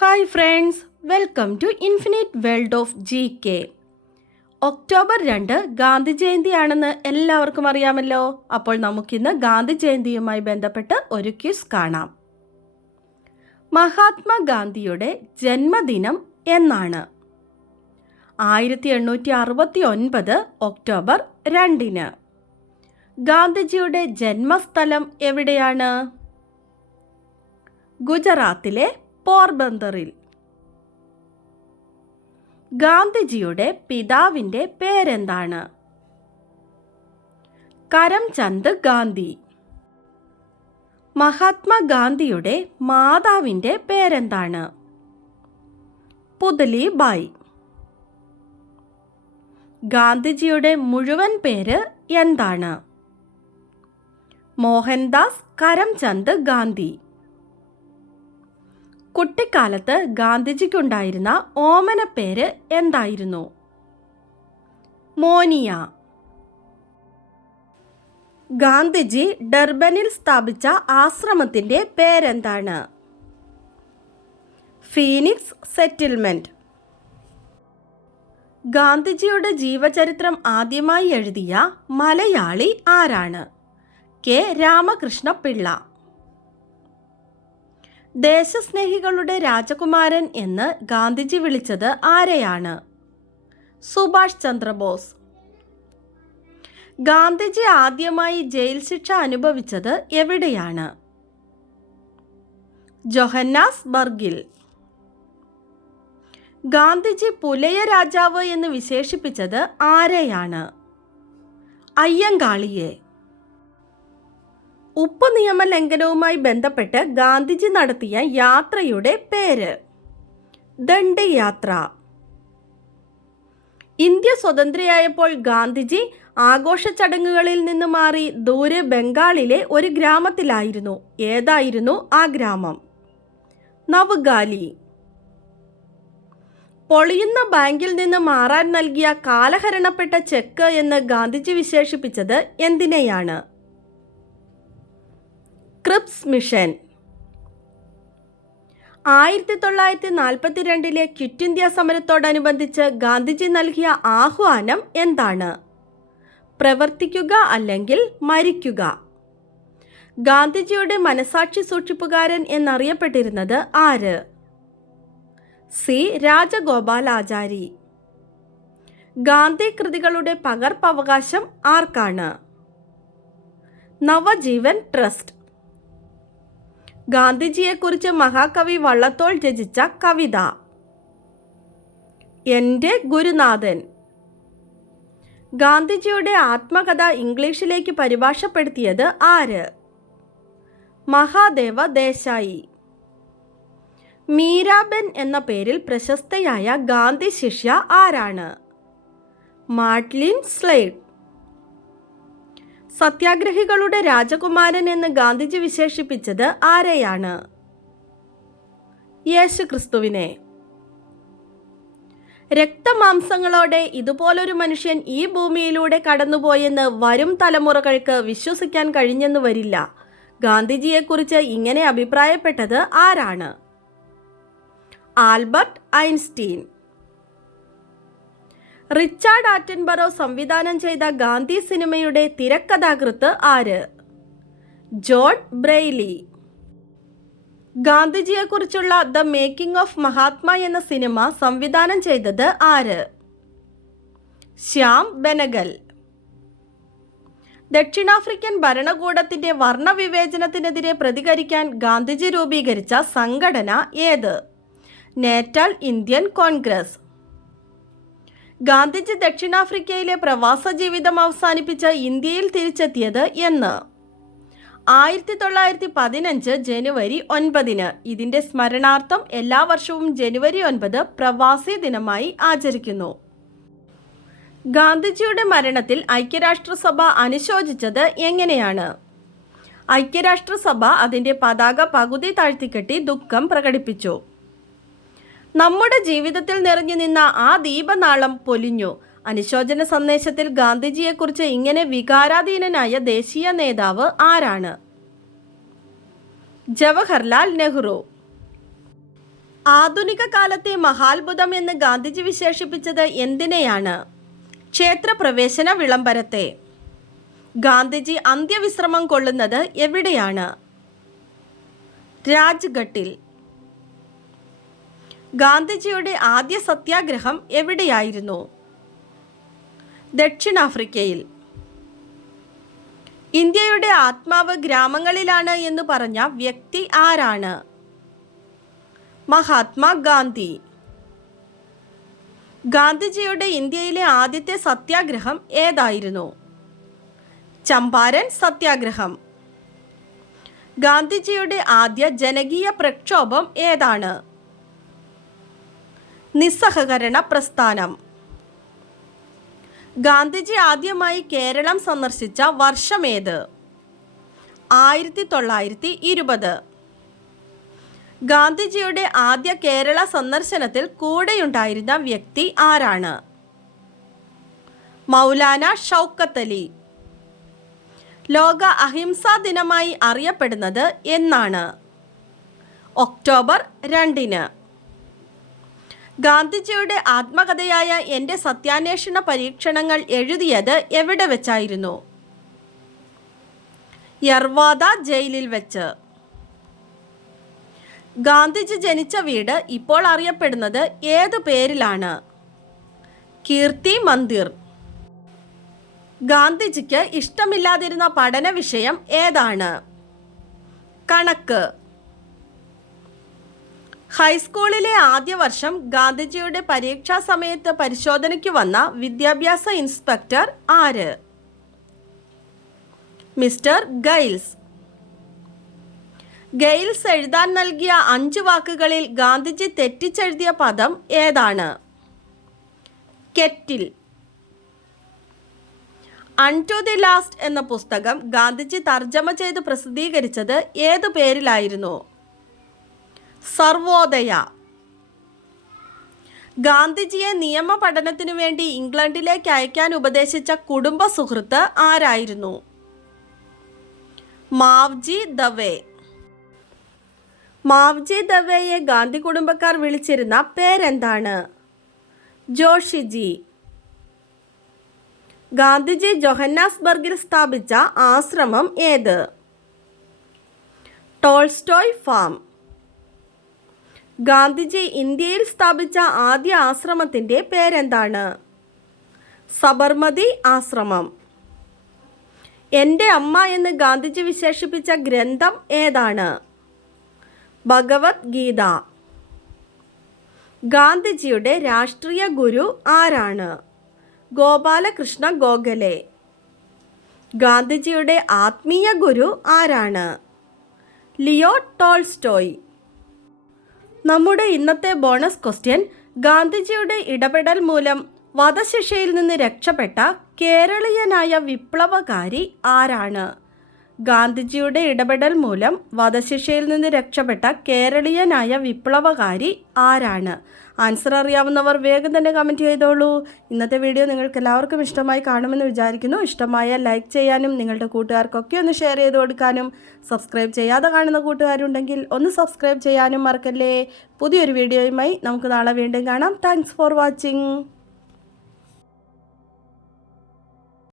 Hi friends, welcome to infinite world of GK. October 2 Gandhi ജയന്തിയാണെന്ന് എല്ലാവർക്കും അറിയാമല്ലോ. അപ്പോൾ നമുക്കിന്ന് ഗാന്ധി ജയന്തിയുമായി ബന്ധപ്പെട്ട് ഒരു ക്വിസ് കാണാം. മഹാത്മാഗാന്ധിയുടെ ജന്മദിനം എന്നാണ്? 1869 ഒക്ടോബർ 2. ഗാന്ധിജിയുടെ ജന്മസ്ഥലം എവിടെയാണ്? ഗുജറാത്തിലെ പോർബന്തറിൽ. ഗാന്ധിജിയുടെ പിതാവിൻ്റെ പേരെന്താണ്? കരംചന്ദ് ഗാന്ധി. മഹാത്മാഗാന്ധിയുടെ മാതാവിൻ്റെ പേരെന്താണ്? പുതലിബായി. ഗാന്ധിജിയുടെ മുഴുവൻ പേര് എന്താണ്? മോഹൻദാസ് കരംചന്ദ് ഗാന്ധി. കുട്ടിക്കാലത്ത് ഗാന്ധിജിക്കുണ്ടായിരുന്ന ഓമന പേര് എന്തായിരുന്നു? മോനിയ. ഗാന്ധിജി ഡർബനിൽ സ്ഥാപിച്ച ആശ്രമത്തിൻ്റെ പേരെന്താണ്? Phoenix settlement. ഗാന്ധിജിയുടെ ജീവചരിത്രം ആദ്യമായി എഴുതിയ മലയാളി ആരാണ്? കെ രാമകൃഷ്ണപിള്ള. ദേശസ്നേഹികളുടെ രാജകുമാരൻ എന്ന് ഗാന്ധിജി വിളിച്ചത് ആരെയാണ്? സുഭാഷ് ചന്ദ്രബോസ്. ഗാന്ധിജി ആദ്യമായി ജയിൽ ശിക്ഷ അനുഭവിച്ചത് എവിടെയാണ്? ജോഹന്നാസ്ബർഗിൽ. ഗാന്ധിജി പുലയ രാജാവ് എന്ന് വിശേഷിപ്പിച്ചത് ആരെയാണ്? അയ്യങ്കാളിയെ. ഉപ്പ് നിയമ ലംഘനവുമായി ബന്ധപ്പെട്ട് ഗാന്ധിജി നടത്തിയ യാത്രയുടെ പേര്? ദണ്ഡി യാത്ര. ഇന്ത്യ സ്വതന്ത്രയായപ്പോൾ ഗാന്ധിജി ആഘോഷ ചടങ്ങുകളിൽ നിന്ന് മാറി ദൂരെ ബംഗാളിലെ ഒരു ഗ്രാമത്തിലായിരുന്നു. ഏതായിരുന്നു ആ ഗ്രാമം? നവ്ഗാലി. പൊളിയുന്ന ബാങ്കിൽ നിന്ന് മാറാൻ നൽകിയ കാലഹരണപ്പെട്ട ചെക്ക് എന്ന് ഗാന്ധിജി വിശേഷിപ്പിച്ചത് എന്തിനെയാണ്? Cripps mission. 1942 ക്വിറ്റ് ഇന്ത്യ സമരത്തോടനുബന്ധിച്ച് ഗാന്ധിജി നൽകിയ ആഹ്വാനം എന്താണ്? പ്രവർത്തിക്കുക അല്ലെങ്കിൽ മരിക്കുക. ഗാന്ധിജിയുടെ മനസാക്ഷി സൂക്ഷിപ്പുകാരൻ എന്നറിയപ്പെട്ടിരുന്നത് ആര്? സി രാജഗോപാലാചാരി. ഗാന്ധി കൃതികളുടെ പകർപ്പവകാശം ആർക്കാണ്? നവജീവൻ ട്രസ്റ്റ്. ഗാന്ധിജിയെക്കുറിച്ച് മഹാകവി വള്ളത്തോൾ രചിച്ച കവിത? എൻ്റെ ഗുരുനാഥൻ. ഗാന്ധിജിയുടെ ആത്മകഥ ഇംഗ്ലീഷിലേക്ക് പരിഭാഷപ്പെടുത്തിയത് ആര്? മഹാദേവ ദേശായി. മീരാബെൻ എന്ന പേരിൽ പ്രശസ്തയായ ഗാന്ധി ശിഷ്യ ആരാണ്? Madeline Slade. സത്യാഗ്രഹികളുടെ രാജകുമാരൻ എന്ന് ഗാന്ധിജി വിശേഷിപ്പിച്ചത് ആരെയാണ്? യേശുക്രിസ്തുവിനെ. രക്തമാംസങ്ങളോടെ ഇതുപോലൊരു മനുഷ്യൻ ഈ ഭൂമിയിലൂടെ കടന്നുപോയെന്ന് വരും തലമുറകൾക്ക് വിശ്വസിക്കാൻ കഴിഞ്ഞെന്ന് വരില്ല. ഗാന്ധിജിയെക്കുറിച്ച് ഇങ്ങനെ അഭിപ്രായപ്പെട്ടത് ആരാണ്? Albert Einstein. റിച്ചാർഡ് ആറ്റൻബറോ സംവിധാനം ചെയ്ത ഗാന്ധി സിനിമയുടെ തിരക്കഥാകൃത്ത് ആര്? John Briley. ഗാന്ധിജിയെക്കുറിച്ചുള്ള ദ മേക്കിംഗ് ഓഫ് മഹാത്മ എന്ന സിനിമ സംവിധാനം ചെയ്തത് ആര്? ശ്യാം ബെനഗൽ. ദക്ഷിണാഫ്രിക്കൻ ഭരണകൂടത്തിന്റെ വർണ്ണവിവേചനത്തിനെതിരെ പ്രതികരിക്കാൻ ഗാന്ധിജി രൂപീകരിച്ച സംഘടന ഏത്? നേറ്റാൽ ഇന്ത്യൻ കോൺഗ്രസ്. ഗാന്ധിജി ദക്ഷിണാഫ്രിക്കയിലെ പ്രവാസ ജീവിതം അവസാനിപ്പിച്ച് ഇന്ത്യയിൽ തിരിച്ചെത്തിയത് എന്ന്? 1915 ജനുവരി 9. ഇതിൻ്റെ സ്മരണാർത്ഥം എല്ലാ വർഷവും ജനുവരി 9 പ്രവാസി ദിനമായി ആചരിക്കുന്നു. ഗാന്ധിജിയുടെ മരണത്തിൽ ഐക്യരാഷ്ട്രസഭ അനുശോചിച്ചത് എങ്ങനെയാണ്? ഐക്യരാഷ്ട്രസഭ അതിൻ്റെ പതാക പകുതി താഴ്ത്തിക്കെട്ടി ദുഃഖം പ്രകടിപ്പിച്ചു. നമ്മുടെ ജീവിതത്തിൽ നിറഞ്ഞു നിന്ന ആ ദീപനാളം പൊലിഞ്ഞു. അനുശോചന സന്ദേശത്തിൽ ഗാന്ധിജിയെക്കുറിച്ച് ഇങ്ങനെ വികാരാധീനനായ ദേശീയ നേതാവ് ആരാണ്? ജവഹർലാൽ നെഹ്റു. ആധുനിക കാലത്തെ മഹാത്ഭുതം എന്ന് ഗാന്ധിജി വിശേഷിപ്പിച്ചത് എന്തിനെയാണ്? ക്ഷേത്രപ്രവേശന വിളംബരത്തെ. ഗാന്ധിജി അന്ത്യവിശ്രമം കൊള്ളുന്നത് എവിടെയാണ്? രാജ്ഘട്ടിൽ. ഗാന്ധിജിയുടെ ആദ്യ സത്യാഗ്രഹം എവിടെയായിരുന്നു? ദക്ഷിണാഫ്രിക്കയിൽ. ഇന്ത്യയുടെ ആത്മാവ് ഗ്രാമങ്ങളിലാണ് എന്ന് പറഞ്ഞ വ്യക്തി ആരാണ്? മഹാത്മാഗാന്ധി. ഗാന്ധിജിയുടെ ഇന്ത്യയിലെ ആദ്യത്തെ സത്യാഗ്രഹം ഏതായിരുന്നു? ചമ്പാരൻ സത്യാഗ്രഹം. ഗാന്ധിജിയുടെ ആദ്യ ജനകീയ പ്രക്ഷോഭം ഏതാണ്? നിസ്സഹകരണ പ്രസ്ഥാനം. ഗാന്ധിജി ആദ്യമായി കേരളം സന്ദർശിച്ച വർഷമേത്? 1920. ഗാന്ധിജിയുടെ ആദ്യ കേരള സന്ദർശനത്തിൽ കൂടെയുണ്ടായിരുന്ന വ്യക്തി ആരാണ്? മൗലാന ഷൗക്കത്ത് അലി. ലോക അഹിംസാ ദിനമായി അറിയപ്പെടുന്നത് എന്നാണ്? ഒക്ടോബർ 2. ഗാന്ധിജിയുടെ ആത്മകഥയായ എൻ്റെ സത്യാന്വേഷണ പരീക്ഷണങ്ങൾ എഴുതിയത് എവിടെ വെച്ചായിരുന്നു? യർവാദ ജയിലിൽ വെച്ച്. ഗാന്ധിജി ജനിച്ച വീട് ഇപ്പോൾ അറിയപ്പെടുന്നത് ഏതു പേരിലാണ്? കീർത്തി മന്ദിർ. ഗാന്ധിജിക്ക് ഇഷ്ടമില്ലാതിരുന്ന പഠന വിഷയം ഏതാണ്? കണക്ക്. ഹൈസ്കൂളിലെ ആദ്യ വർഷം ഗാന്ധിജിയുടെ പരീക്ഷാ സമയത്ത് പരിശോധനയ്ക്ക് വന്ന വിദ്യാഭ്യാസ ഇൻസ്പെക്ടർ ആര്? Mister Giles. ഗെയിൽസ് എഴുതാൻ നൽകിയ 5 വാക്കുകളിൽ ഗാന്ധിജി തെറ്റിച്ചെഴുതിയ പദം ഏതാണ്? കെറ്റിൽ. അൺടു ദി ലാസ്റ്റ് എന്ന പുസ്തകം ഗാന്ധിജി തർജ്ജമ ചെയ്ത് പ്രസിദ്ധീകരിച്ചത് ഏതു പേരിലായിരുന്നു? സർവോദയ. ഗാന്ധിജിയെ നിയമ പഠനത്തിനു വേണ്ടി ഇംഗ്ലണ്ടിലേക്ക് അയക്കാൻ ഉപദേശിച്ച കുടുംബ സുഹൃത്ത് ആരായിരുന്നു? മാവ്ജി ദവേ. മാവ്ജി ദവേയെ ഗാന്ധി കുടുംബക്കാർ വിളിച്ചിരുന്ന പേരെന്താണ്? ജോഷിജി. ഗാന്ധിജി ജോഹന്നാസ്ബർഗിൽ സ്ഥാപിച്ച ആശ്രമം ഏത്? Tolstoy farm. ഗാന്ധിജി ഇന്ത്യയിൽ സ്ഥാപിച്ച ആദ്യ ആശ്രമത്തിൻ്റെ പേരെന്താണ്? സബർമതി ആശ്രമം. എൻ്റെ അമ്മ എന്ന് ഗാന്ധിജി വിശേഷിപ്പിച്ച ഗ്രന്ഥം ഏതാണ്? ഭഗവത്ഗീത. ഗാന്ധിജിയുടെ രാഷ്ട്രീയ ഗുരു ആരാണ്? ഗോപാലകൃഷ്ണ ഗോഖലെ. ഗാന്ധിജിയുടെ ആത്മീയ ഗുരു ആരാണ്? Leo Tolstoy. നമ്മുടെ ഇന്നത്തെ ബോണസ് ക്വസ്റ്റ്യൻ: ഗാന്ധിജിയുടെ ഇടപെടൽ മൂലം വധശിക്ഷയിൽ നിന്ന് രക്ഷപ്പെട്ട കേരളീയനായ വിപ്ലവകാരി ആരാണ്? ഗാന്ധിജിയുടെ ഇടപെടൽ മൂലം വധശിക്ഷയിൽ നിന്ന് രക്ഷപ്പെട്ട കേരളീയനായ വിപ്ലവകാരി ആരാണ്? ആൻസർ അറിയാവുന്നവർ വേഗം തന്നെ കമൻറ്റ് ചെയ്തോളൂ. ഇന്നത്തെ വീഡിയോ നിങ്ങൾക്ക് എല്ലാവർക്കും ഇഷ്ടമായി കാണുമെന്ന് വിചാരിക്കുന്നു. ഇഷ്ടമായാൽ ലൈക്ക് ചെയ്യാനും നിങ്ങളുടെ കൂട്ടുകാർക്കൊക്കെ ഒന്ന് ഷെയർ ചെയ്ത് കൊടുക്കാനും സബ്സ്ക്രൈബ് ചെയ്യാതെ കാണുന്ന കൂട്ടുകാരുണ്ടെങ്കിൽ ഒന്ന് സബ്സ്ക്രൈബ് ചെയ്യാനും മറക്കല്ലേ. പുതിയൊരു വീഡിയോയുമായി നമുക്ക് നാളെ വീണ്ടും കാണാം. Thanks for watching.